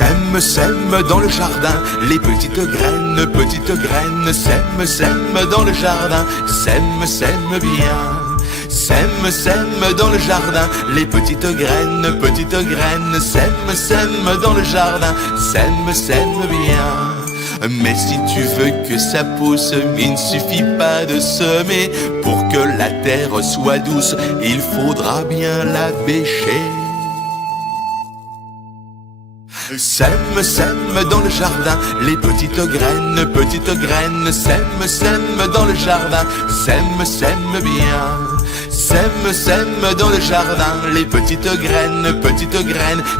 Sème, sème dans le jardin, les petites graines, sème, sème dans le jardin, sème, sème bien. Sème, sème dans le jardin, les petites graines, sème, sème dans le jardin, sème, sème bien. Mais si tu veux que ça pousse, il ne suffit pas de semer. Pour que la terre soit douce, il faudra bien la bêcher. Sème, sème dans le jardin, les petites graines, sème, sème dans le jardin, sème, sème bien. Sème, sème dans le jardin, les petites graines,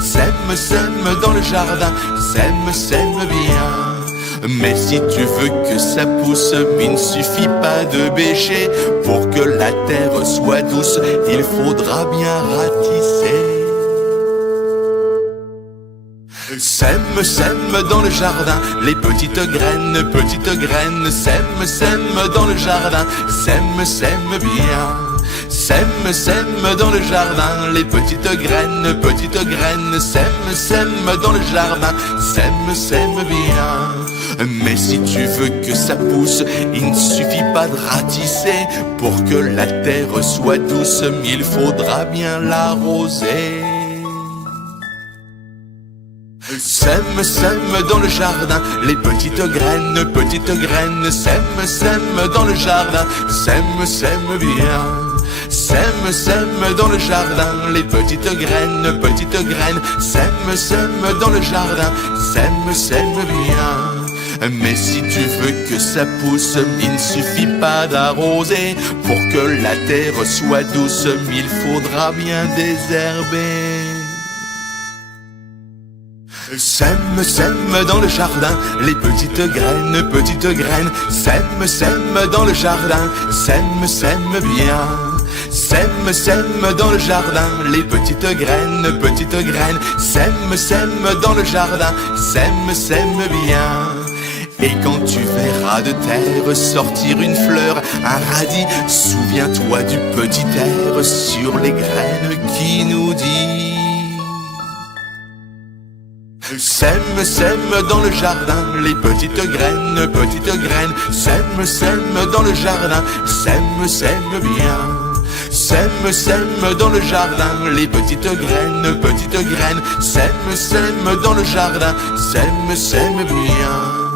sème, sème dans le jardin, sème, sème bien. Mais si tu veux que ça pousse, il ne suffit pas de bêcher. Pour que la terre soit douce, il faudra bien ratisser. Sème, sème dans le jardin, les petites graines, sème, sème dans le jardin, sème, sème bien. Sème, sème dans le jardin, les petites graines, sème, sème dans le jardin, sème, sème bien. Mais si tu veux que ça pousse, il ne suffit pas de ratisser. Pour que la terre soit douce, il faudra bien l'arroser. Sème, sème dans le jardin, les petites graines, sème, sème dans le jardin, sème, sème bien. Sème, sème dans le jardin, les petites graines, sème, sème dans le jardin, sème, sème bien. Mais si tu veux que ça pousse, il ne suffit pas d'arroser. Pour que la terre soit douce, il faudra bien désherber. Sème, sème dans le jardin, les petites graines, sème, sème dans le jardin, sème, sème bien. Sème, sème dans le jardin, les petites graines, sème, sème dans le jardin, sème, sème bien. Et quand tu verras de terre sortir une fleur, un radis, souviens-toi du petit air sur les graines qui nous dit: sème, sème dans le jardin, les petites graines, sème, sème dans le jardin, sème, sème bien. Sème, sème dans le jardin, les petites graines, sème, sème dans le jardin, sème, sème bien.